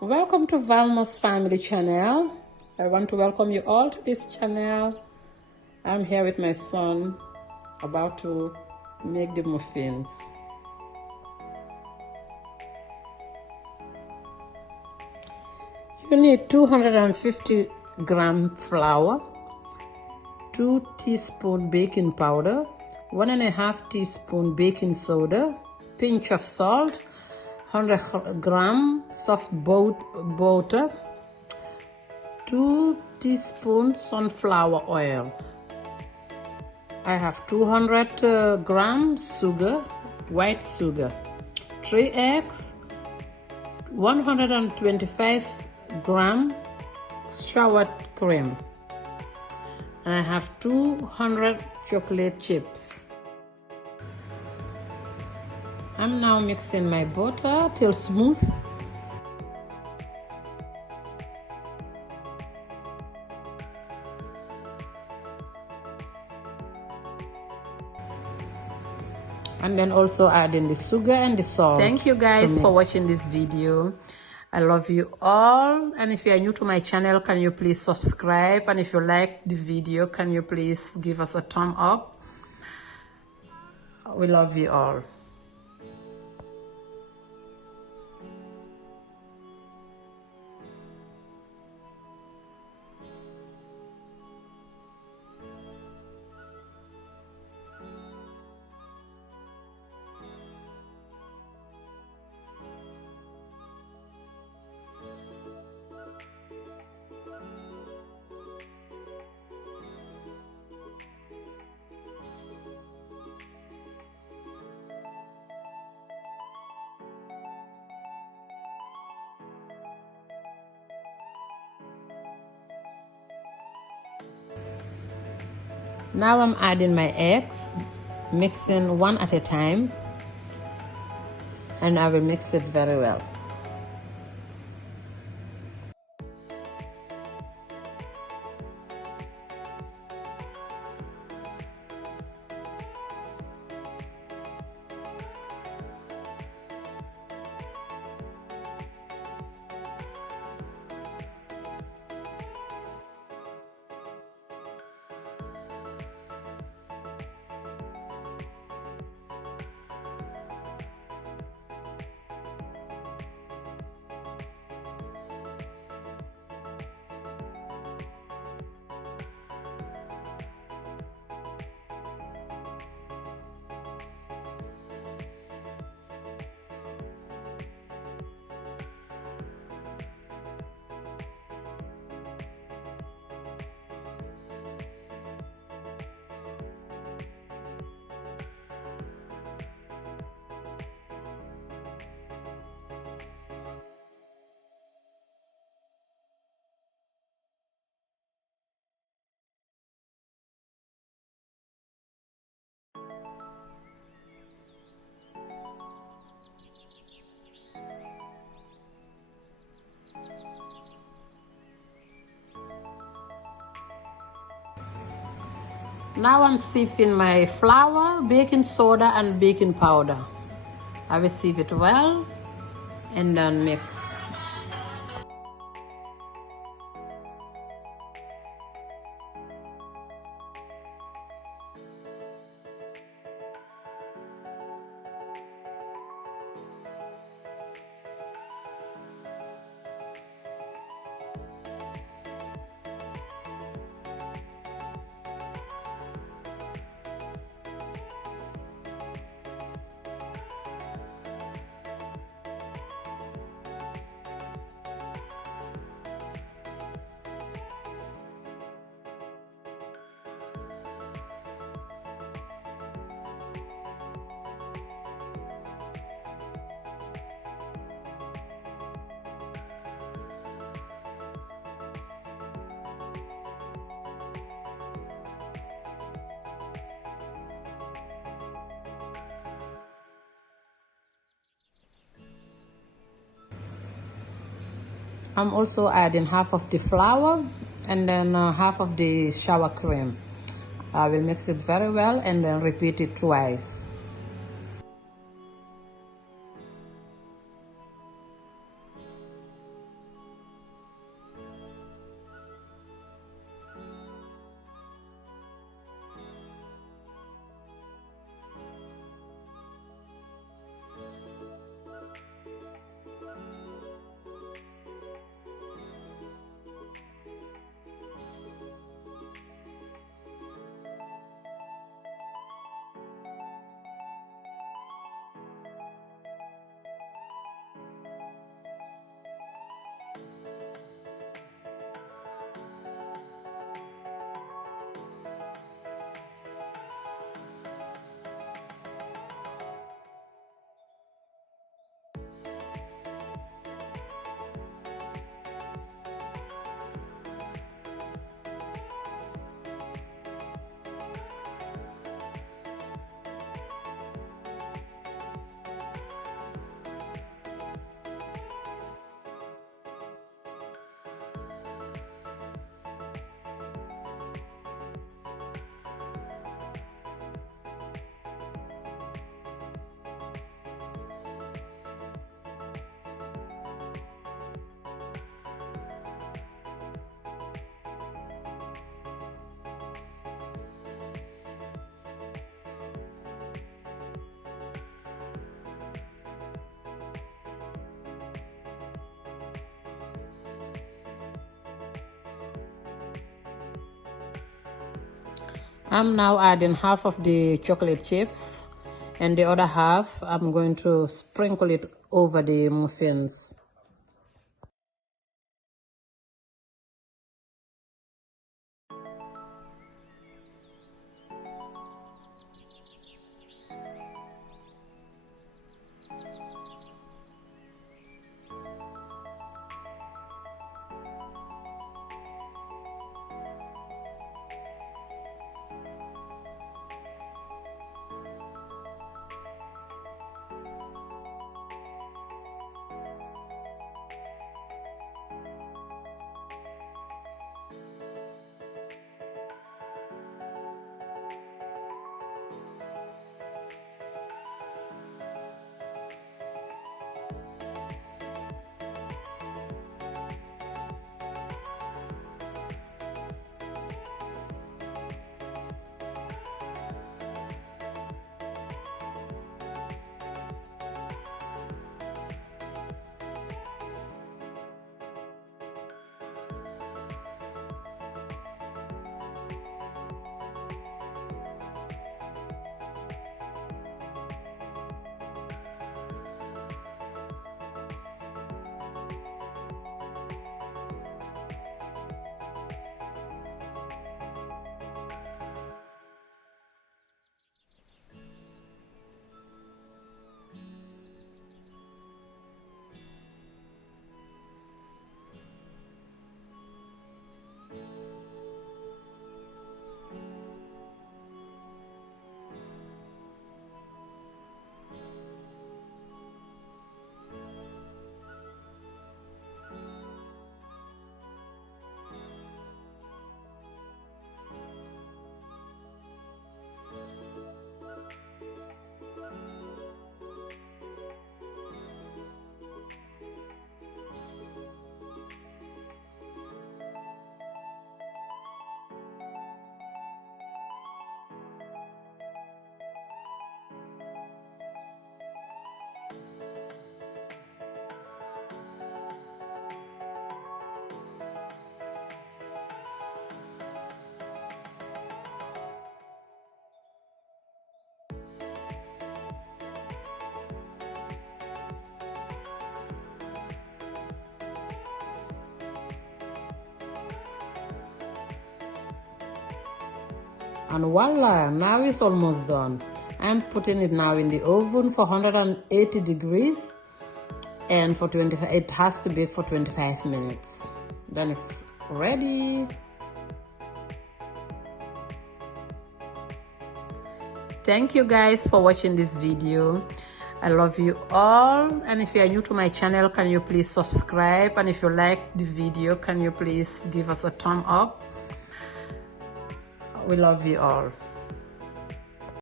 Welcome to Valma's Family Channel. I want to welcome you all to this channel. I'm here with my son, about to make the muffins. You need 250 gram flour, 2 teaspoon baking powder, 1.5 teaspoon baking soda, pinch of salt, 100 gram soft butter, 2 teaspoons sunflower oil. I have 200 grams sugar, white sugar, 3 eggs, 125 gram sour cream, and I have 200 chocolate chips. I'm now mixing my butter till smooth. And then also adding the sugar and the salt. Thank you guys for watching this video. I love you all. And if you are new to my channel, can you please subscribe? And if you like the video, can you please give us a thumb up? We love you all. Now I'm adding my eggs, mixing one at a time, and I will mix it very well. Now I'm sieving my flour, baking soda, and baking powder. I will sieve it well and then mix. I'm also adding half of the flour and then half of the sour cream. I will mix it very well and then repeat it twice. I'm now adding half of the chocolate chips, and the other half I'm going to sprinkle it over the muffins. And voila, now it's almost done. I'm putting it now in the oven for 180 degrees, and for 25, it has to bake for 25 minutes. Then it's ready. Thank you guys for watching this video. I love you all, and if you are new to my channel, can you please subscribe, and if you like the video, can you please give us a thumb up. We love you all.